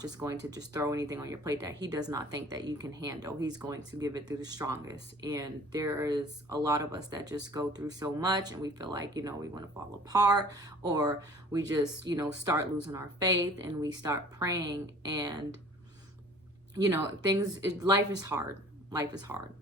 just going to just throw anything on your plate that he does not think that you can handle. He's going to give it through the strongest. And there is a lot of us that just go through so much and we feel like, we want to fall apart, or we just, start losing our faith and we start praying, and life is hard. Life is hard.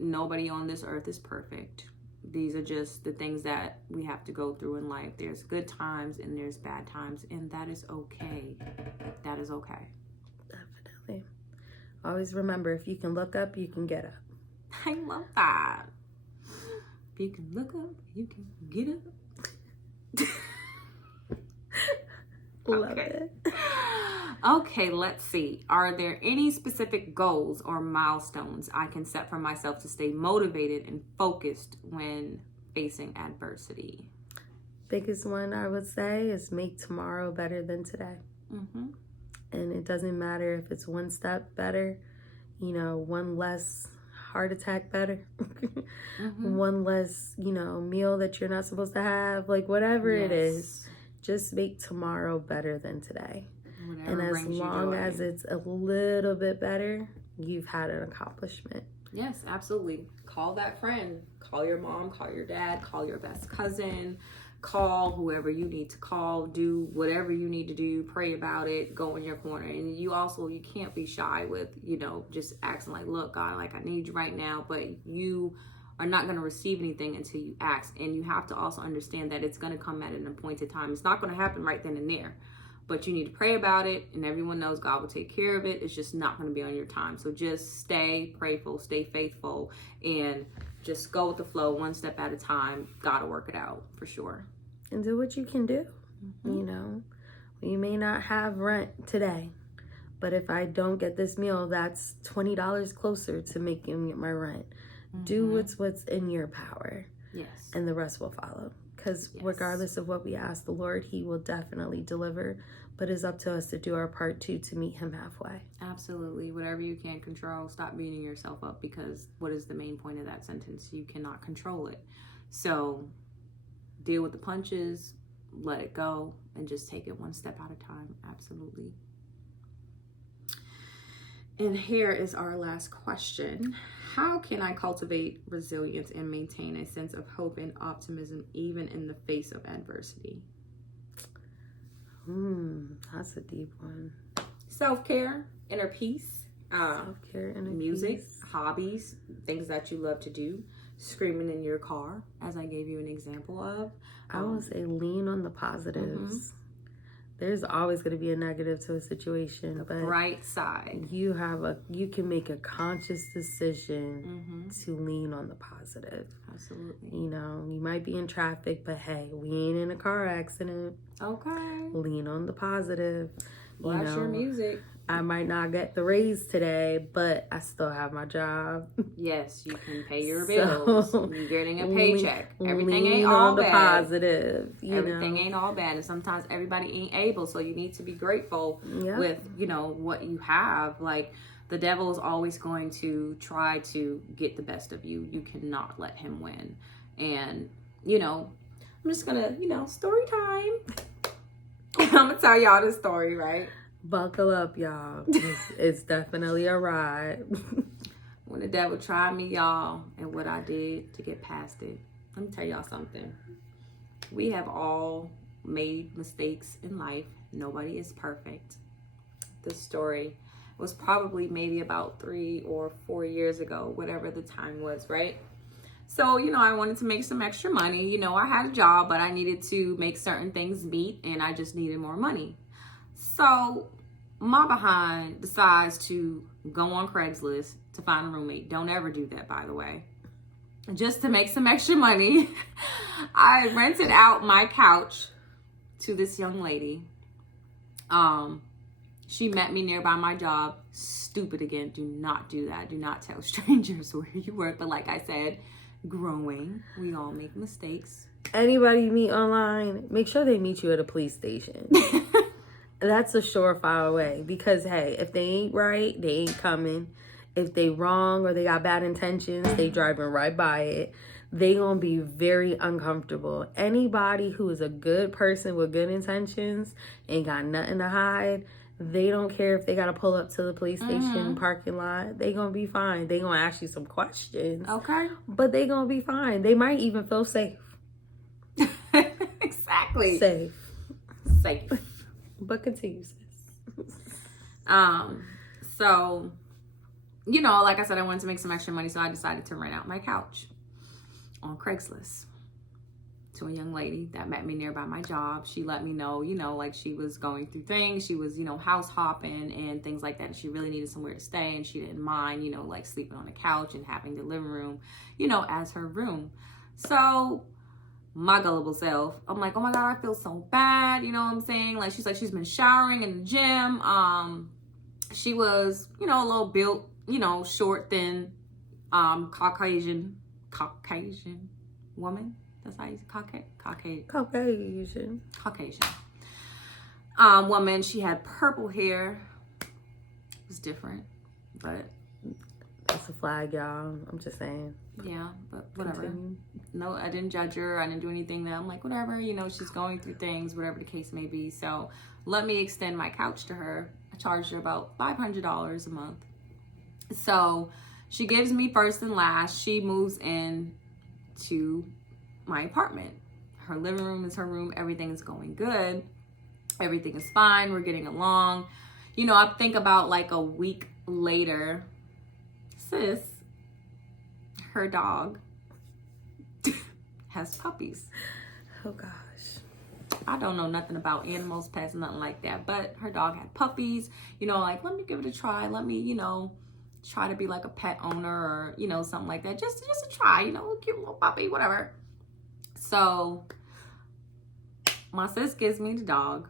Nobody on this earth is perfect. These are just the things that we have to go through in life. There's good times and there's bad times, and that is okay. That is okay. Definitely. Always remember, if you can look up, you can get up. I love that. If you can look up, you can get up. Love it. Okay, let's see. Are there any specific goals or milestones I can set for myself to stay motivated and focused when facing adversity? Biggest one I would say is make tomorrow better than today. Mm-hmm. And it doesn't matter if it's one step better, one less heart attack better, Mm-hmm. one less, meal that you're not supposed to have, like whatever it is, just make tomorrow better than today. Whatever, and as long as it's a little bit better, you've had an accomplishment. Yes, absolutely. Call that friend. Call your mom, call your dad, call your best cousin, call whoever you need to call, do whatever you need to do, pray about it, go in your corner. And you can't be shy with, just asking like, look, God, like I need you right now, but you are not going to receive anything until you ask. And you have to also understand that it's going to come at an appointed time. It's not going to happen right then and there. But you need to pray about it, and everyone knows God will take care of it. It's just not going to be on your time. So just stay prayerful, stay faithful, and just go with the flow one step at a time. God will work it out for sure. And do what you can do. Mm-hmm. We may not have rent today, but if I don't get this meal, that's $20 closer to making my rent. Mm-hmm. Do what's in your power. Yes. And the rest will follow. Because regardless of what we ask the Lord, he will definitely deliver. But it's up to us to do our part too, to meet him halfway. Absolutely. Whatever you can't control, stop beating yourself up, because what is the main point of that sentence? You cannot control it. So deal with the punches, let it go, and just take it one step at a time. Absolutely. And here is our last question. How can I cultivate resilience and maintain a sense of hope and optimism even in the face of adversity? That's a deep one. Self-care, inner peace, self-care, inner music, peace. hobbies, things that you love to do, screaming in your car, as I gave you an example of. I would say lean on the positives. Mm-hmm. There's always going to be a negative to a situation, the but bright side. You can make a conscious decision to lean on the positive. Absolutely. You might be in traffic, but hey, we ain't in a car accident. Okay. Lean on the positive. Blast your music. I might not get the raise today, but I still have my job. Yes, you can pay your bills. You're getting a paycheck. Everything ain't all bad. Positive. Everything ain't all bad, and sometimes everybody ain't able. So you need to be grateful with what you have. Like, the devil is always going to try to get the best of you. You cannot let him win. And I'm just gonna story time. I'm gonna tell y'all this story, right? Buckle up, y'all. It's definitely a ride. When the devil tried me, y'all, and what I did to get past it. Let me tell y'all something. We have all made mistakes in life. Nobody is perfect. This story was probably maybe about 3 or 4 years ago, whatever the time was, right? So, I wanted to make some extra money. I had a job, but I needed to make certain things meet, and I just needed more money. So my behind decides to go on Craigslist to find a roommate. Don't ever do that, by the way. Just to make some extra money, I rented out my couch to this young lady. She met me nearby my job. Stupid again. Do not do that. Do not tell strangers where you work. But like I said, growing, we all make mistakes. Anybody you meet online, make sure they meet you at a police station. That's a surefire way, because hey, if they ain't right, they ain't coming. If they wrong or they got bad intentions, they driving right by it. They gonna be very uncomfortable. Anybody who is a good person with good intentions, ain't got nothing to hide, They don't care if they got to pull up to the police station parking lot. They going to be fine. They going to ask you some questions. Okay. But they going to be fine. They might even feel safe. Exactly. Safe. But continue, sis. So, you know, like I said, I wanted to make some extra money, so I decided to rent out my couch on Craigslist to a young lady that met me nearby my job. She let me know, you know, like she was going through things. She was, you know, house hopping and things like that. And she really needed somewhere to stay, and she didn't mind, you know, like sleeping on the couch and having the living room, you know, as her room. So my gullible self, I'm like, oh my God, I feel so bad. You know what I'm saying? Like, she's like, she's been showering in the gym. She was, you know, a little built, you know, short, thin, Caucasian woman. That's how you say Caucasian woman. She had purple hair. It was different, but that's a flag, y'all. I'm just saying. Yeah, but whatever. Continue. No, I didn't judge her. I didn't do anything. That I'm like, whatever, you know, she's going through things, whatever the case may be. So let me extend my couch to her. I charged her about $500 a month. So she gives me first and last. She moves in to my apartment. Her living room is her room. Everything is going good. Everything is fine. We're getting along. You know, I think about like a week later, sis, her dog has puppies. Oh gosh. I don't know nothing about animals, pets, nothing like that. But her dog had puppies. You know, like, let me give it a try. Let me, you know, try to be like a pet owner or, you know, something like that. Just to try, you know, cute little puppy, whatever. So my sis gives me the dog.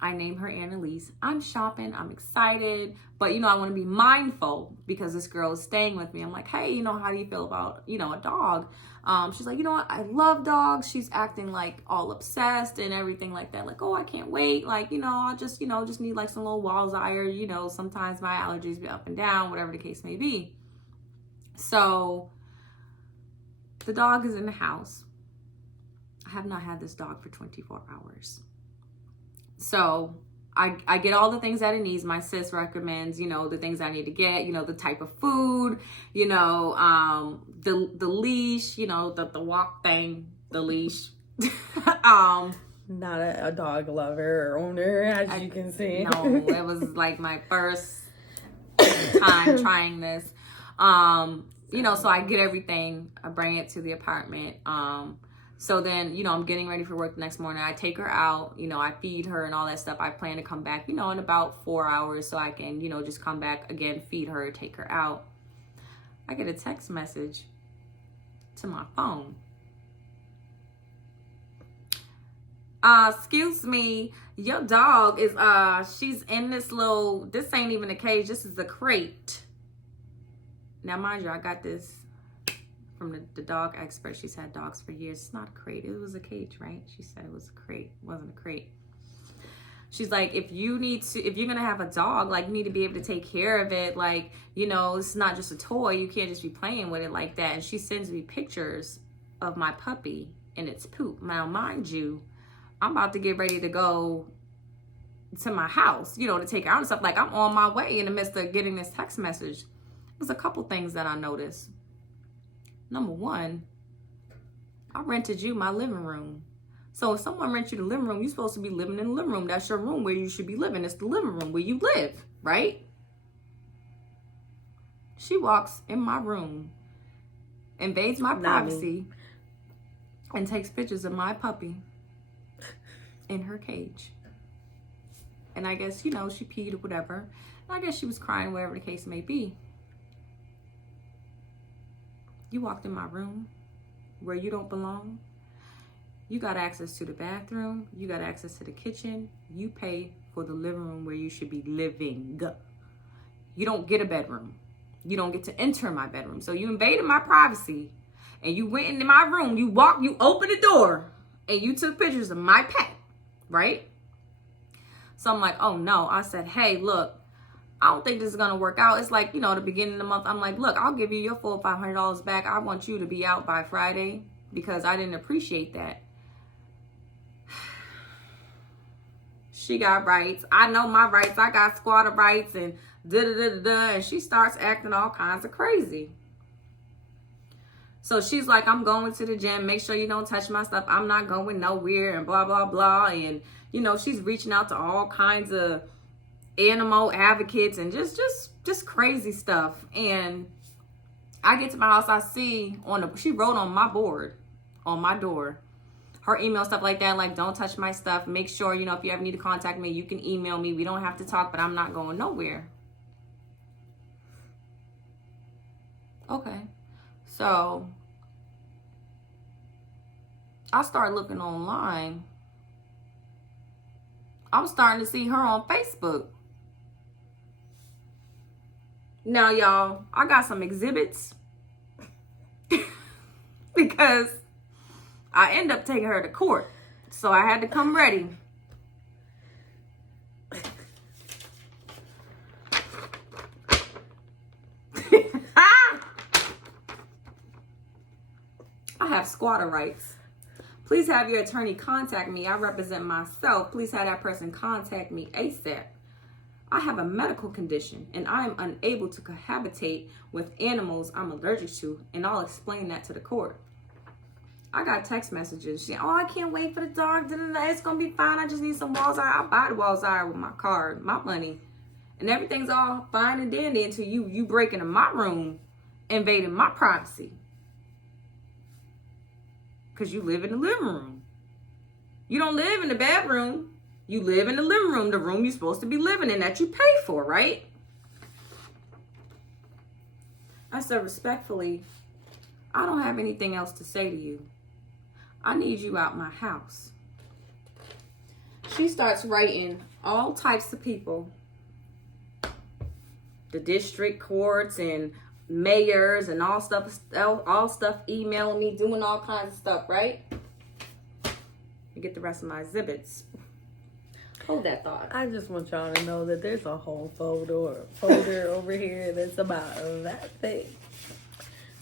I name her Annalise. I'm shopping. I'm excited. But, you know, I want to be mindful because this girl is staying with me. I'm like, hey, you know, how do you feel about, you know, a dog? She's like, you know what? I love dogs. She's acting like all obsessed and everything like that. Like, oh, I can't wait. Like, you know, I just, you know, just need like some little Walzire. You know, sometimes my allergies be up and down, whatever the case may be. So the dog is in the house. I have not had this dog for 24 hours. So I get all the things that it needs. My sis recommends, you know, the things I need to get, you know, the type of food, you know, the leash, you know, the walk thing, the leash. Not a dog lover or owner, as you can see. No, it was like my first time trying this. You know, so I get everything. I bring it to the apartment. So then, you know, I'm getting ready for work the next morning. I take her out, you know, I feed her and all that stuff. I plan to come back, you know, in about 4 hours so I can, you know, just come back again, feed her, take her out. I get a text message to my phone. Excuse me, your dog is, she's in this little, this ain't even a cage, this is a crate. Now, mind you, I got this from the dog expert. She's had dogs for years. It's not a crate. It was a cage, right? She said it was a crate. It wasn't a crate. She's like, if you're going to have a dog, like, you need to be able to take care of it. Like, you know, it's not just a toy. You can't just be playing with it like that. And she sends me pictures of my puppy and its poop. Now, mind you, I'm about to get ready to go to my house, you know, to take her out and stuff. Like, I'm on my way in the midst of getting this text message. There's a couple things that I noticed. Number one, I rented you my living room. So if someone rents you the living room, you're supposed to be living in the living room. That's your room where you should be living. It's the living room where you live, right? She walks in my room, invades my privacy, and takes pictures of my puppy in her cage. And I guess, you know, she peed or whatever. And I guess she was crying, whatever the case may be. You walked in my room where you don't belong. You got access to the bathroom. You got access to the kitchen. You pay for the living room where you should be living. You don't get a bedroom. You don't get to enter my bedroom. So you invaded my privacy and you went into my room. You opened the door and you took pictures of my pet, right? So I'm like, oh no. I said, hey, look, I don't think this is going to work out. It's like, you know, the beginning of the month, I'm like, look, I'll give you your full $500 back. I want you to be out by Friday because I didn't appreciate that. She got rights. I know my rights. I got squatter rights and da-da-da-da-da. And she starts acting all kinds of crazy. So she's like, I'm going to the gym. Make sure you don't touch my stuff. I'm not going nowhere and blah, blah, blah. And, you know, she's reaching out to all kinds of animal advocates and just crazy stuff. And I get to my house, I see she wrote on my board, on my door, her email, stuff like that, like, don't touch my stuff. Make sure, you know, if you ever need to contact me, you can email me. We don't have to talk, but I'm not going nowhere. Okay. So I start looking online. I'm starting to see her on Facebook. Now, y'all, I got some exhibits because I end up taking her to court. So I had to come ready. I have squatter rights. Please have your attorney contact me. I represent myself. Please have that person contact me ASAP. I have a medical condition and I am unable to cohabitate with animals I'm allergic to, and I'll explain that to the court. I got text messages. She, oh, I can't wait for the dog. It's going to be fine. I just need some Walzire. I'll buy the Walzire with my card, my money. And everything's all fine and dandy until you break into my room, invading my privacy. Because you live in the living room. You don't live in the bedroom. You live in the living room, the room you're supposed to be living in that you pay for, right? I said, respectfully, I don't have anything else to say to you. I need you out my house. She starts writing all types of people. The district courts and mayors and all stuff emailing me, doing all kinds of stuff, right? You get the rest of my exhibits. Hold that thought. I just want y'all to know that there's a whole folder over here that's about that thing.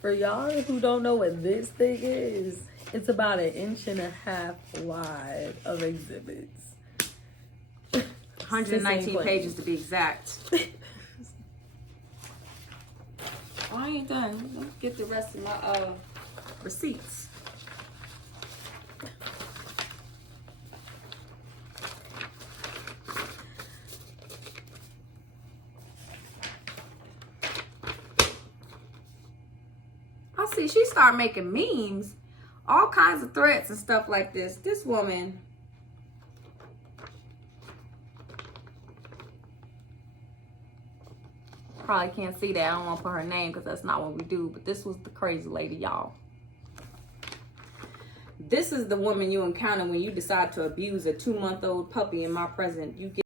For y'all who don't know what this thing is, it's about 1.5 inches wide of exhibits. 119 pages to be exact. I ain't done. Let's get the rest of my receipts. I see she started making memes, all kinds of threats and stuff like this. This woman, probably can't see that. I don't want to put her name because that's not what we do. But this was the crazy lady, y'all. This is the woman you encounter when you decide to abuse a 2-month-old puppy in my presence. You get